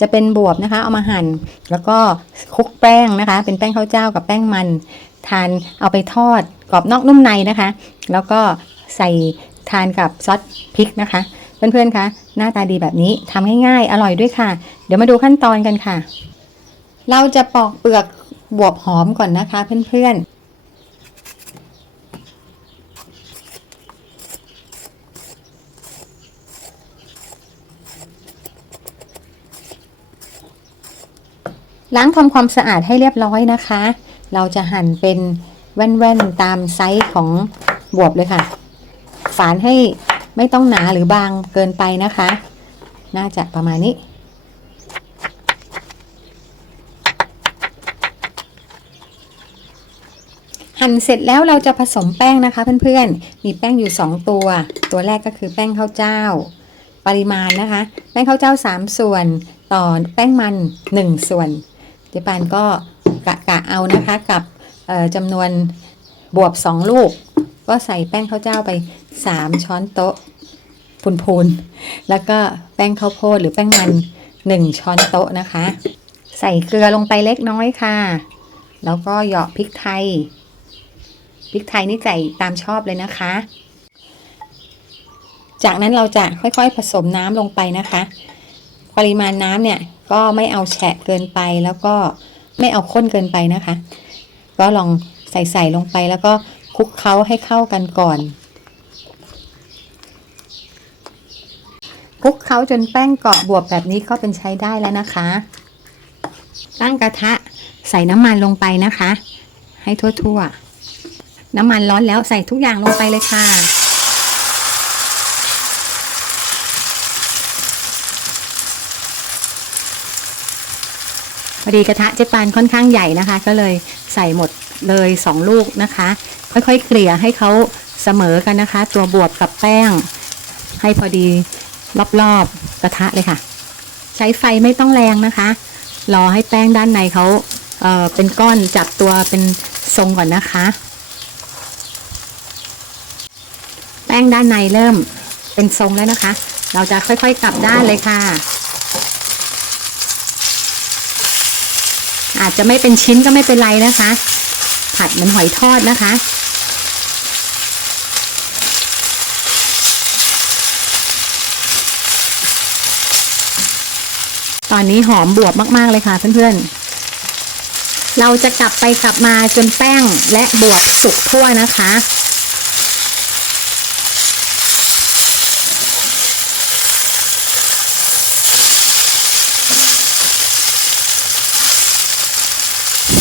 จะเป็นบวบนะคะ เอามาหั่นแล้วก็คลุกแป้งนะคะ เป็นแป้งข้าวเจ้ากับแป้งมัน ทานเอาไปทอดกรอบนอกนุ่มในนะคะ แล้วก็ใส่ทานกับซอสพริกนะคะ เพื่อนๆคะหน้าตาดีแบบนี้ทำง่ายๆ อร่อยด้วยค่ะ เดี๋ยวมาดูขั้นตอนกันค่ะ เราจะปอกเปลือกบวบหอมก่อนนะคะ เพื่อนๆ ล้างทำความสะอาดให้เรียบร้อยนะคะ เราจะหั่นเป็นแว่นๆตามไซส์ของบวบเลยค่ะ ฝานให้ไม่ต้องหนาหรือบางเกินไปนะคะ น่าจะประมาณนี้หั่นเสร็จแล้วเราจะผสมแป้งนะคะเพื่อนๆ มีแป้งอยู่ 2 ตัว ตัวแรกก็คือแป้งข้าวเจ้า ปริมาณนะคะ แป้งข้าวเจ้า 3 ส่วน ต่อแป้งมัน 1 ส่วน เจ๊ปานก็กะกะเอานะคะกับจำนวนบวบ2ลูก ก็ใส่แป้งข้าวเจ้าไป3ช้อนโต๊ะพูนๆแล้วก็แป้งข้าวโพดหรือแป้งมัน1ช้อนโต๊ะนะคะ ใส่เกลือลงไปเล็กน้อยค่ะ แล้วก็เหยาะพริกไทยพริกไทยนี่ใส่ตามชอบเลยนะคะ จากนั้นเราจะค่อยๆผสมน้ำลงไปนะคะ ปริมาณน้ำเนี่ย ก็ไม่เอาแฉะเกินไปแล้วก็ไม่เอาข้นเกินไปนะคะ ก็ลองใส่ใส่ลงไปแล้วก็คลุกเคล้าให้เข้ากันก่อนคลุกเคล้าจนแป้งเกาะบวบแบบนี้ก็เป็นใช้ได้แล้วนะคะ ตั้งกระทะใส่น้ำมันลงไปนะคะ ให้ทั่วๆ น้ำมันร้อนแล้วใส่ทุกอย่างลงไปเลยค่ะ พอดีกระทะเจ๊ปานค่อนข้างใหญ่นะคะ ก็เลยใส่หมดเลยสองลูกนะคะ ค่อยๆเกลี่ยให้เขาเสมอกันนะคะ ตัวบวบกับแป้ง ให้พอดีรอบๆกระทะเลยค่ะ ใช้ไฟไม่ต้องแรงนะคะ รอให้แป้งด้านในเขาเอ่อเป็นก้อนจับตัวเป็นทรงก่อนนะคะ แป้งด้านในเริ่มเป็นทรงแล้วนะคะ เราจะค่อยๆกลับด้านเลยค่ะ อา จจะไม่เป็นชิ้นก็ไม่เป็นไรนะคะ ผัดเหมือนหอยทอดนะคะ ตอนนี้หอมบวบมาก ๆ เลยค่ะเพื่อนๆ เราจะกลับไปกลับมาจนแป้งและบวบสุกทั่วนะคะ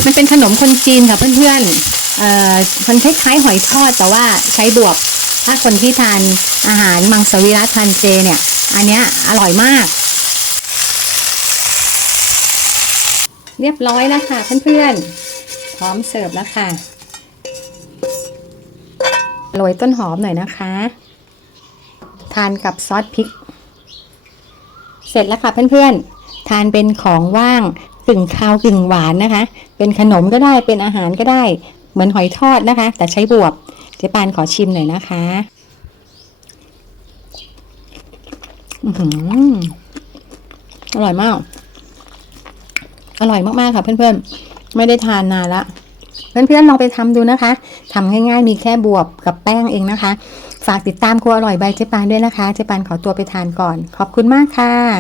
มันเป็นขนมคนจีนค่ะเพื่อนๆมันคล้ายๆหอยทอดแต่ว่าใช้บวบ ถ้าคนที่ทานอาหารมังสวิรัตทานเจเนี่ย อันเนี้ยอร่อยมาก เรียบร้อยแล้วค่ะเพื่อนๆ พร้อมเสิร์ฟแล้วค่ะ โรยต้นหอมหน่อยนะคะ ทานกับซอสพริก เสร็จแล้วค่ะเพื่อนๆ ทานเป็นของว่าง กึ่งคาวกึ่งหวานนะคะ เป็นขนมก็ได้เป็นอาหารก็ได้ เหมือนหอยทอดนะคะ แต่ใช้บวบเจ๊ปานขอชิมหน่อยนะคะอืออร่อยมาก อร่อยมากๆค่ะเพื่อนๆ ไม่ได้ทานนานละ เพื่อนๆลองไปทำดูนะคะทำง่ายๆ มีแค่บวบกับแป้งเองนะคะ ฝากติดตามครัวอร่อยใบเจ๊ปานด้วยนะคะ เจ๊ปานขอตัวไปทานก่อน ขอบคุณมากค่ะ